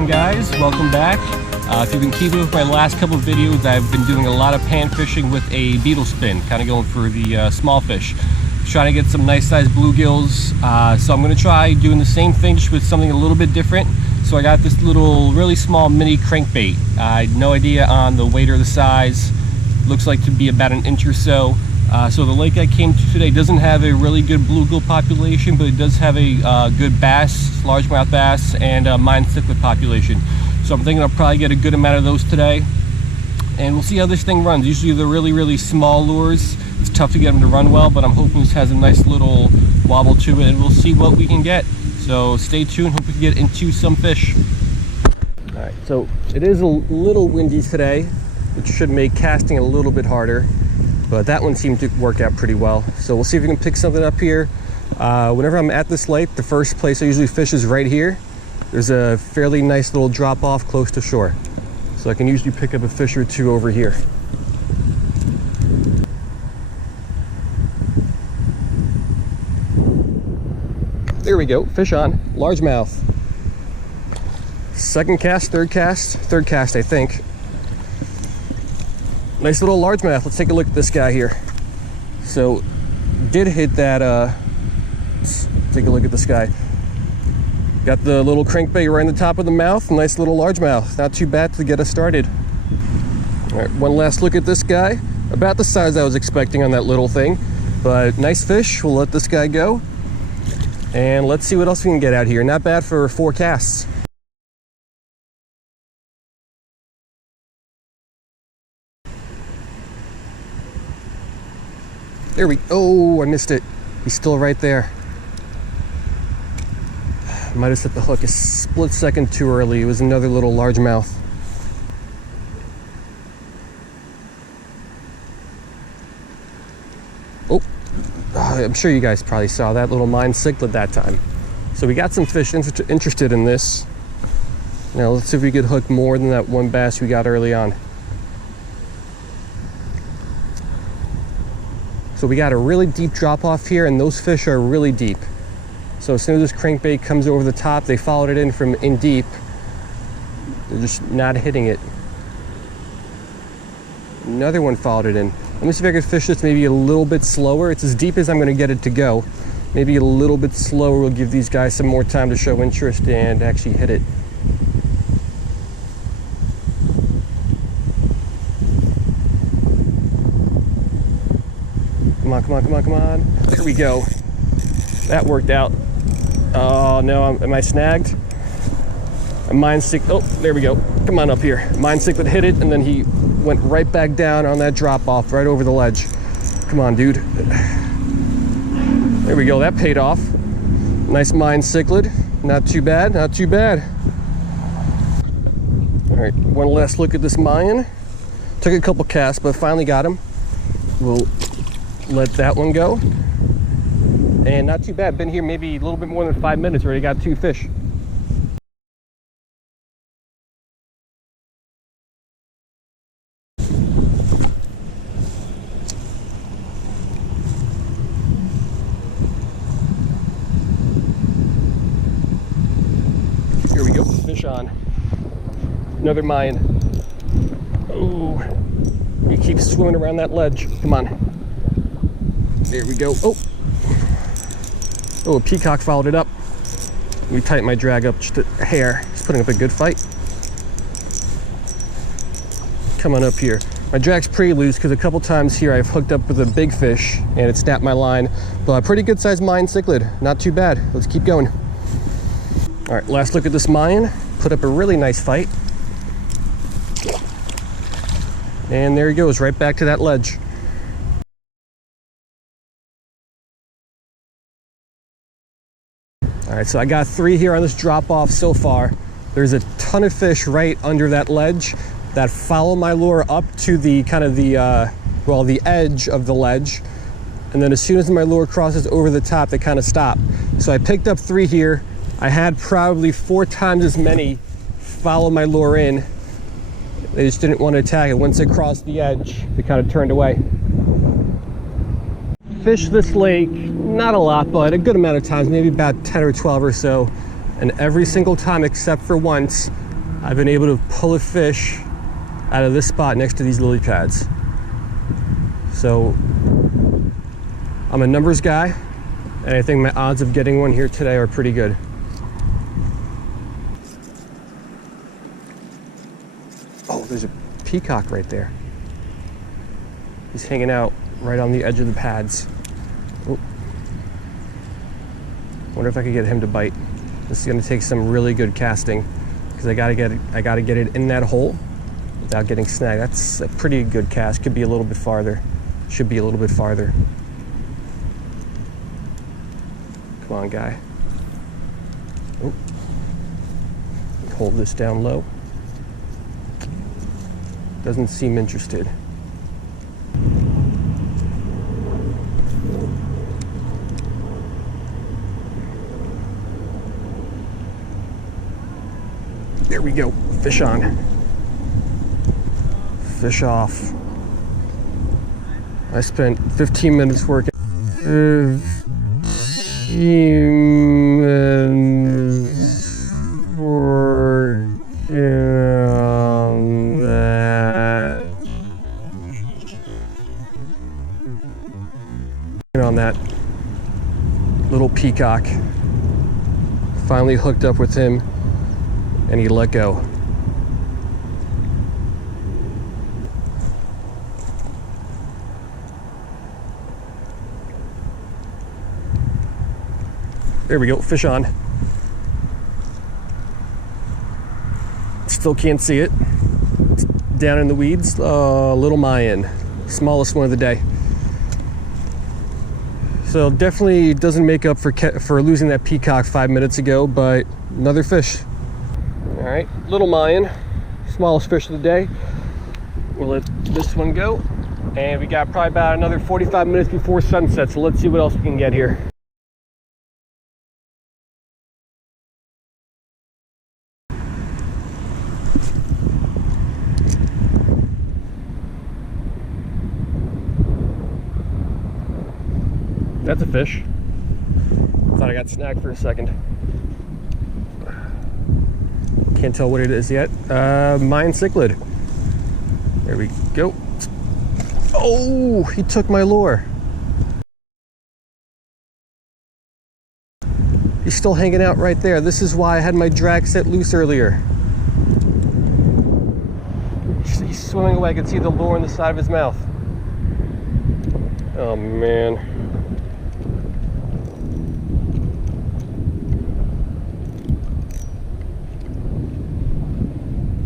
on, guys? Welcome back. If you've been keeping with my last couple of videos, I've been doing a lot of pan fishing with a beetle spin, kind of going for the small fish, trying to get some nice sized bluegills. So I'm going to try doing the same thing, just with something a little bit different. So I got this little really small mini crankbait. I had no idea on the weight or the size. Looks like to be about an inch or so. So the lake I came to today doesn't have a really good bluegill population, but it does have a good bass, largemouth bass, and Mayan cichlid population. So I'm thinking I'll probably get a good amount of those today. And we'll see how this thing runs. Usually the really small lures, it's tough to get them to run well, but I'm hoping this has a nice little wobble to it, and we'll see what we can get. So stay tuned, hope we can get into some fish. All right, so it is a little windy today, which should make casting a little bit harder. But that one seemed to work out pretty well. So we'll see if we can pick something up here. Whenever I'm at this lake, the first place I usually fish is right here. There's a fairly nice little drop off close to shore. So I can usually pick up a fish or two over here. There we go, fish on, largemouth. Second cast, third cast I think. Nice little largemouth. Let's take a look at this guy here. So, did hit that, let's take a look at this guy. Got the little crankbait right in the top of the mouth. Nice little largemouth. Not too bad to get us started. All right, one last look at this guy. About the size I was expecting on that little thing, but nice fish. We'll let this guy go. And let's see what else we can get out here. Not bad for 4 casts. There we go. Oh, I missed it. He's still right there. Might have set the hook a split second too early. It was another little largemouth. Oh, I'm sure you guys probably saw that little Mayan Cichlid that time. So we got some fish interested in this. Now let's see if we could hook more than that one bass we got early on. So we got a really deep drop off here, and those fish are really deep. So as soon as this crankbait comes over the top, they followed it in from in deep. They're just not hitting it. Another one followed it in. Let me see if I can fish this maybe a little bit slower. It's as deep as I'm going to get it to go. Maybe a little bit slower will give these guys some more time to show interest and actually hit it. Come on. There we go. That worked out. Oh no, am I snagged? A Mayan Cichlid, oh, there we go. Come on up here. Mayan Cichlid hit it, and then he went right back down on that drop off, right over the ledge. Come on, dude. There we go, that paid off. Nice Mayan Cichlid. Not too bad, not too bad. All right, one last look at this Mayan. Took a couple casts, but finally got him. We'll let that one go. And not too bad. Been here maybe a little bit more than 5 minutes. Already got 2 fish. Here we go. Fish on. Another Mayan. Oh, he keeps swimming around that ledge. Come on. There we go. Oh, a peacock followed it up. Let me tighten my drag up just a hair. He's putting up a good fight. Come on up here. My drag's pretty loose because a couple times here I've hooked up with a big fish and it snapped my line. But a pretty good sized Mayan Cichlid. Not too bad. Let's keep going. All right, last look at this Mayan. Put up a really nice fight. And there he goes, right back to that ledge. All right, so I got 3 here on this drop off so far. There's a ton of fish right under that ledge that follow my lure up to the kind of the edge of the ledge. And then as soon as my lure crosses over the top, they kind of stop. So I picked up 3 here. I had probably 4 times as many follow my lure in. They just didn't want to attack it. Once it crossed the edge, they kind of turned away. Fished this lake, not a lot, but a good amount of times, maybe about 10 or 12 or so. And every single time except for once, I've been able to pull a fish out of this spot next to these lily pads. So I'm a numbers guy, and I think my odds of getting one here today are pretty good. Oh, there's a peacock right there. He's hanging out right on the edge of the pads. Oh. Wonder if I could get him to bite. This is gonna take some really good casting because I gotta get it in that hole without getting snagged. That's a pretty good cast. Could be a little bit farther. Should be a little bit farther. Come on, guy. Oh. Hold this down low. Doesn't seem interested. There we go. Fish on. Fish off. I spent 15 minutes working. 15 minutes working on that. On that little peacock. Finally hooked up with him, and he let go. There we go, fish on. Still can't see it. It's down in the weeds. Little Mayan, smallest one of the day. So definitely doesn't make up for losing that peacock 5 minutes ago, but another fish. All right, little Mayan, smallest fish of the day. We'll let this one go. And we got probably about another 45 minutes before sunset, so let's see what else we can get here. That's a fish. Thought I got snagged for a second. Can't tell what it is yet. Mayan Cichlid. There we go. Oh, he took my lure. He's still hanging out right there. This is why I had my drag set loose earlier. He's swimming away. I can see the lure in the side of his mouth. Oh man.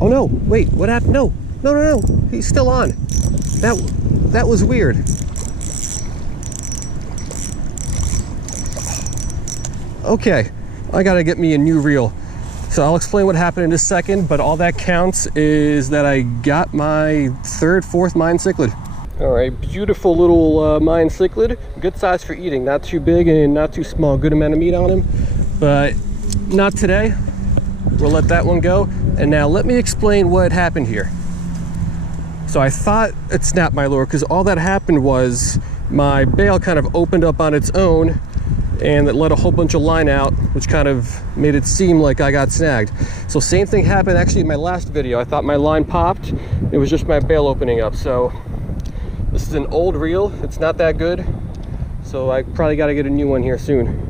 Oh no, wait, what happened? No, he's still on. That was weird. Okay, I gotta get me a new reel. So I'll explain what happened in a second, but all that counts is that I got my fourth Mayan Cichlid. All right, beautiful little Mayan Cichlid. Good size for eating, not too big and not too small. Good amount of meat on him, but not today. We'll let that one go. And now let me explain what happened here. So I thought it snapped my lure because all that happened was my bail kind of opened up on its own and it let a whole bunch of line out, which kind of made it seem like I got snagged. So same thing happened actually in my last video. I thought my line popped. It was just my bail opening up. So this is an old reel. It's not that good. So I probably got to get a new one here soon.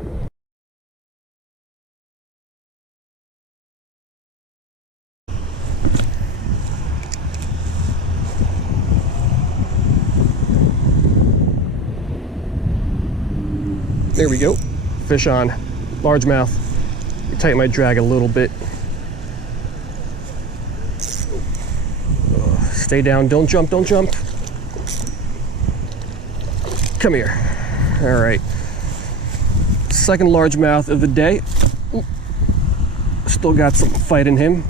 There we go, fish on, largemouth. Tighten my drag a little bit. Stay down, don't jump. Come here. All right, second largemouth of the day. Ooh. Still got some fight in him.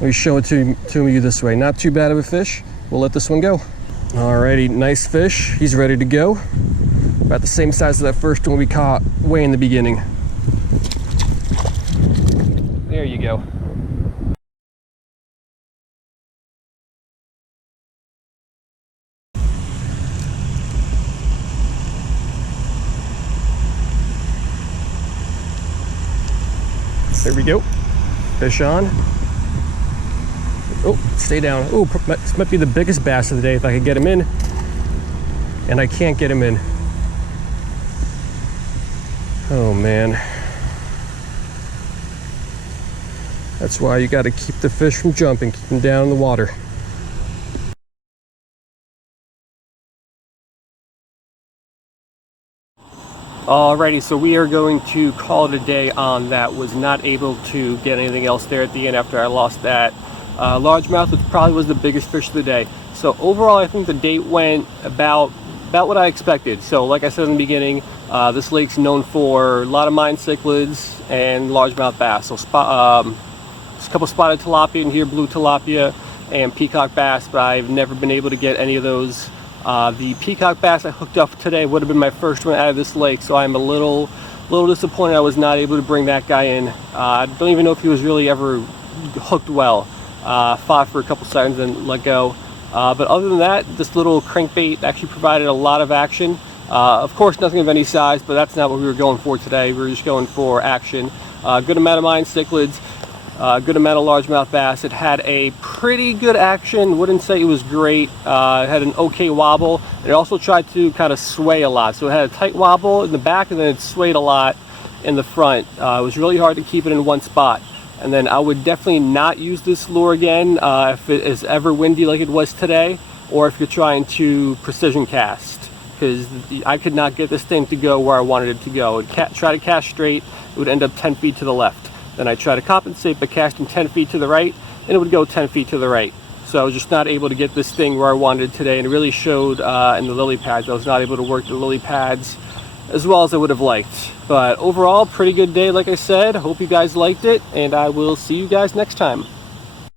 Let me show it to you this way. Not too bad of a fish. We'll let this one go. Alrighty, nice fish. He's ready to go. About the same size as that first one we caught way in the beginning. There you go. There we go. Fish on. Oh, stay down. Oh, this might be the biggest bass of the day if I could get him in. And I can't get him in. Oh man. That's why you got to keep the fish from jumping, keep them down in the water. Alrighty, so we are going to call it a day on that. Was not able to get anything else there at the end after I lost that largemouth, which probably was the biggest fish of the day. So overall, I think the date went about what I expected. So like I said in the beginning, this lake's known for a lot of Mayan cichlids and largemouth bass. So there's a couple spotted tilapia in here, blue tilapia and peacock bass, but I've never been able to get any of those. The peacock bass I hooked up today would have been my first one out of this lake, so I'm a little disappointed I was not able to bring that guy in. I don't even know if he was really ever hooked well. Fought for a couple seconds and let go. But other than that, this little crankbait actually provided a lot of action. Of course, nothing of any size, but that's not what we were going for today. We were just going for action. Good amount of Mayan cichlids. Good amount of largemouth bass. It had a pretty good action. Wouldn't say it was great. It had an okay wobble. It also tried to kind of sway a lot. So it had a tight wobble in the back and then it swayed a lot in the front. It was really hard to keep it in one spot. And then I would definitely not use this lure again if it is ever windy like it was today, or if you're trying to precision cast, because I could not get this thing to go where I wanted it to go. I'd try to cast straight, it would end up 10 feet to the left. Then I try to compensate by casting 10 feet to the right, and it would go 10 feet to the right. So I was just not able to get this thing where I wanted it today, and it really showed in the lily pads. I was not able to work the lily pads as well as I would have liked. But overall, pretty good day, like I said. Hope you guys liked it, and I will see you guys next time.